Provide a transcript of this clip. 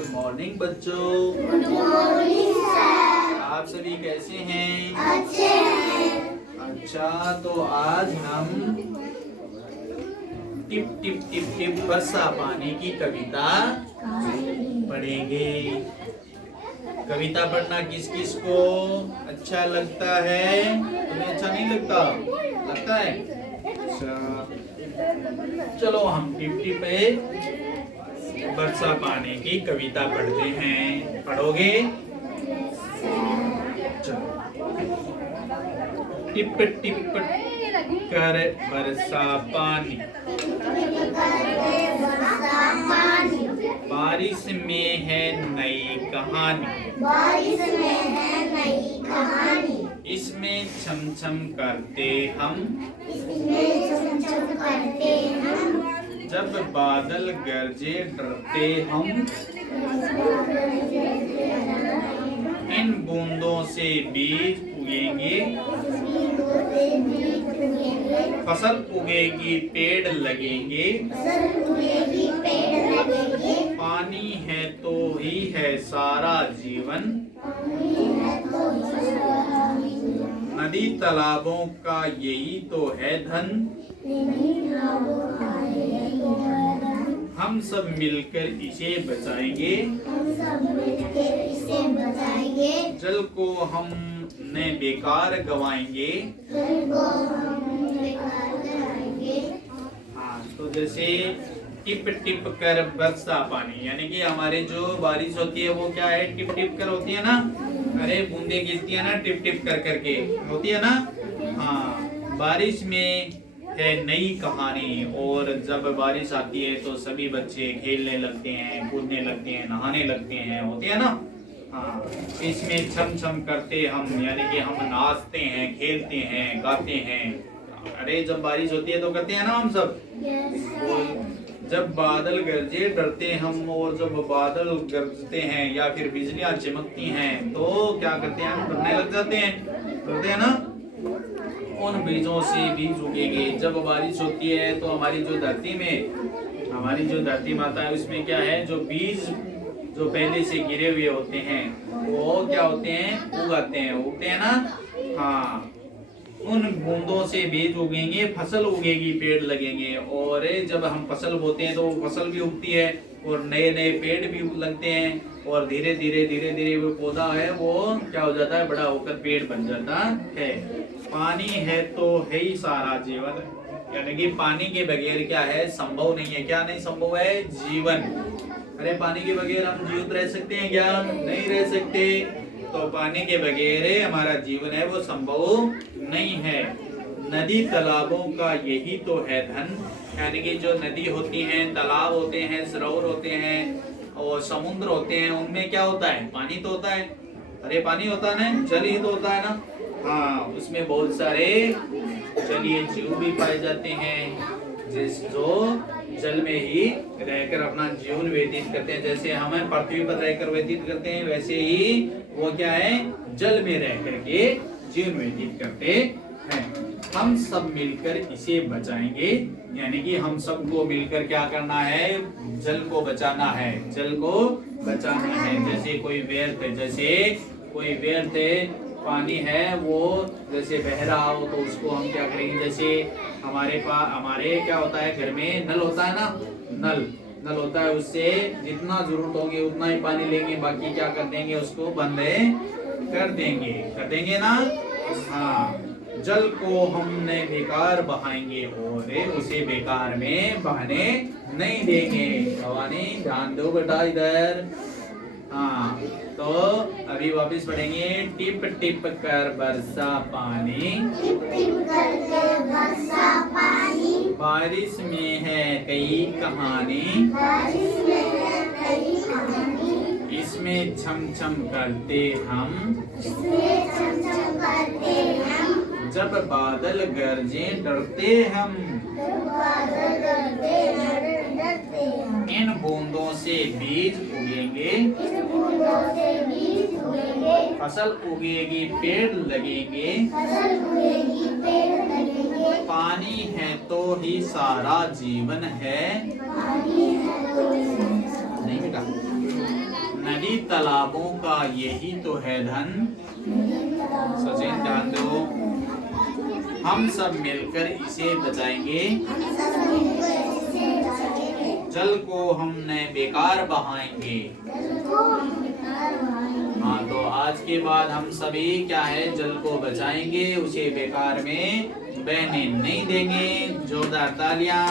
Good morning बच्चों। Good morning sir. आप सभी कैसे हैं? अच्छे हैं। अच्छा, तो आज हम टिप टिप टिप टिप बरसा पानी की कविता पढ़ेंगे। कविता पढ़ना किस किस को अच्छा लगता है? तुम्हें अच्छा नहीं लगता? लगता है? अच्छा, चलो हम टिप टिप पे बरसा पानी की कविता पढ़ते हैं। पढ़ोगे? चलो। टिप टिप कर बरसा पानी, बारिश में है नई कहानी, बारिश में है नई कहानी, इसमें छम छम करते हम, इसमें छम छम करते हम, जब बादल गरजे डरते हम, इन बूंदों से बीज उगेंगे, फसल उगेगी पेड़ लगेंगे, पानी है तो ही है सारा जीवन, नदी तालाबों का यही तो है धन, हम सब मिलकर इसे बचाएंगे, जल को हमने बेकार गवाएंगे। हाँ, तो जैसे टिप टिप कर बरसा पानी, यानी कि हमारे जो बारिश होती है वो क्या है? टिप टिप कर होती है ना। अरे बूंदे गिरती है ना टिप टिप कर करके, होती है ना। हाँ, बारिश में है नई कहानी, और जब बारिश आती है तो सभी बच्चे खेलने लगते हैं, कूदने लगते हैं, नहाने लगते हैं, होती है ना। हाँ, इसमें छम छम करते हम, यानी कि हम नाचते हैं, खेलते हैं, गाते हैं। अरे जब बारिश होती है तो करते हैं ना हम सब। और जब बादल गरजे डरते हम, और जब बादल गरजते हैं या फिर बिजलियां चमकती हैं तो क्या करते हैं? हम डरने लग जाते हैं, डरते हैं ना। उन बीजों से बीज उगेंगे। जब बारिश होती है तो हमारी जो धरती में, हमारी जो धरती माता है उसमें क्या है? जो बीज जो पहले से गिरे हुए होते हैं वो क्या होते हैं? उगाते हैं, उगते हैं ना। हाँ, उन बूंदों से बीज उगेंगे, फसल उगेगी, पेड़ लगेंगे। और जब हम फसल बोते हैं तो फसल भी उगती है और नए नए पेड़ भी लगते हैं, और धीरे धीरे वो पौधा है वो क्या हो जाता है? बड़ा होकर पेड़ बन जाता है। पानी है तो है ही सारा जीवन, यानी कि पानी के बगैर क्या है? संभव नहीं है। क्या नहीं संभव है? जीवन। अरे पानी के बगैर हम जीवित रह सकते हैं क्या? नहीं रह सकते। तो पानी के बगैर हमारा जीवन है वो संभव नहीं है। नदी तालाबों का यही तो है धन, यानी कि जो नदी होती हैं, तालाब होते हैं, सरोवर होते हैं और समुद्र होते हैं, उनमें क्या होता है? पानी तो होता है। अरे पानी होता है ना, जल ही तो होता है ना। हाँ, उसमें बहुत सारे जलीय जीव भी पाए जाते हैं जो जल में ही रहकर अपना जीवन व्यतीत करते हैं। जैसे हम पृथ्वी पर रहकर व्यतीत करते हैं, वैसे ही वो क्या है? जल में रह करके जीवन व्यतीत करते हैं। हम सब मिलकर इसे बचाएंगे, यानी कि हम सबको मिलकर क्या करना है? जल को बचाना है, जल को बचाना है। जैसे कोई व्यर्थ पानी है वो जैसे बह रहा हो तो उसको हम क्या करेंगे? जैसे हमारे क्या होता है? घर में नल होता है ना, नल होता है, उससे जितना जरूरत होगी उतना ही पानी लेंगे, बाकी क्या कर देंगे? उसको बंद कर देंगे ना। हाँ, जल को हमने बेकार बहाएंगे और उसे बेकार में बहाने नहीं देंगे। भवानी ध्यान दो बेटा इधर। हाँ, तो अभी वापस पढ़ेंगे। टिप टिप कर बरसा पानी, बारिश में है कई कहानी, इसमें छम छम करते हम, जब बादल गरजे डरते हम, इन बूंदों से बीज उगेंगे, फसल उगेगी पेड़ लगेंगे, पानी है तो ही सारा जीवन है। नहीं बेटा। नदी तालाबों का यही तो है धन। सचिन ध्यान दो, हम सब मिलकर इसे बचाएंगे, जल को हम न बेकार बहाएंगे। हाँ, तो आज के बाद हम सभी क्या है, जल को बचाएंगे, उसे बेकार में बहने नहीं देंगे। जोरदार तालियां।